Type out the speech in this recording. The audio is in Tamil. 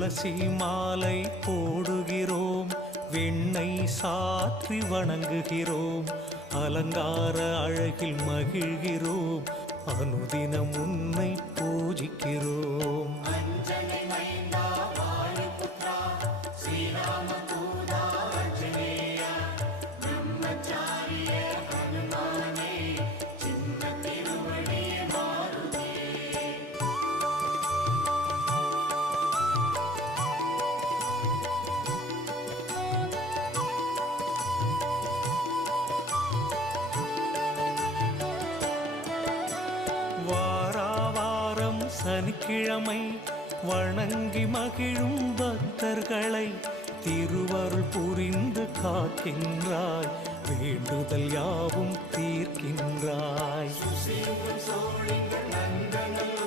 துளசி மாலை போடுகிறோம், வெண்ணெய் சாற்றி வணங்குகிறோம், அலங்கார அழகில் மகிழ்கிறோம், அனுதினம் உன்னை பூஜிக்கிறோம். வாராவாரம் சனிக்கிழமை வணங்கி மகிழும் பக்தர்களை திருவருள் புரிந்து காக்கின்றாய், வேண்டுதல் யாவும் தீர்க்கின்றாய். சுசீந்திரம் சோழிங்கள் நந்தங்கள்